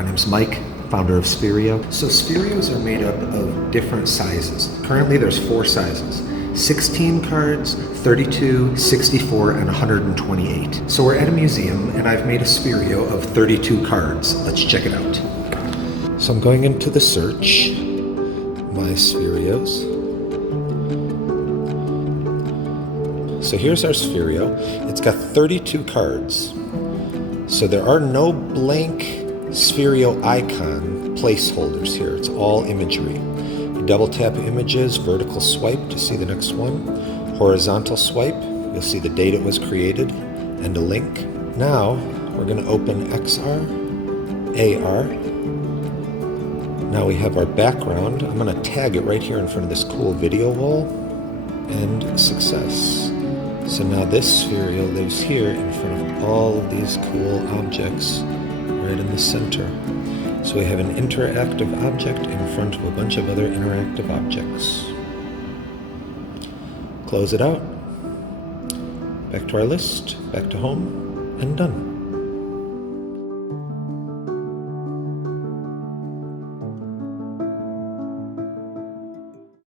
My name's Mike, founder of Spherio. So Spherios are made up of different sizes. Currently there's 4 sizes. 16 cards, 32, 64, and 128. So we're at a museum and I've made a Spherio of 32 cards. Let's check it out. So I'm going into the search, my Spherios. So here's our Spherio. It's got 32 cards. So there are no blank Spherio icon placeholders here. It's all imagery. You double tap images, vertical swipe to see the next one. Horizontal swipe, you'll see the date it was created and a link. Now we're going to open XR, AR. Now we have our background. I'm going to tag it right here in front of this cool video wall. And success. So now this Spherio lives here in front of all of these cool objects right in the center. So we have an interactive object in front of a bunch of other interactive objects. Close it out. Back to our list, back to home, and done.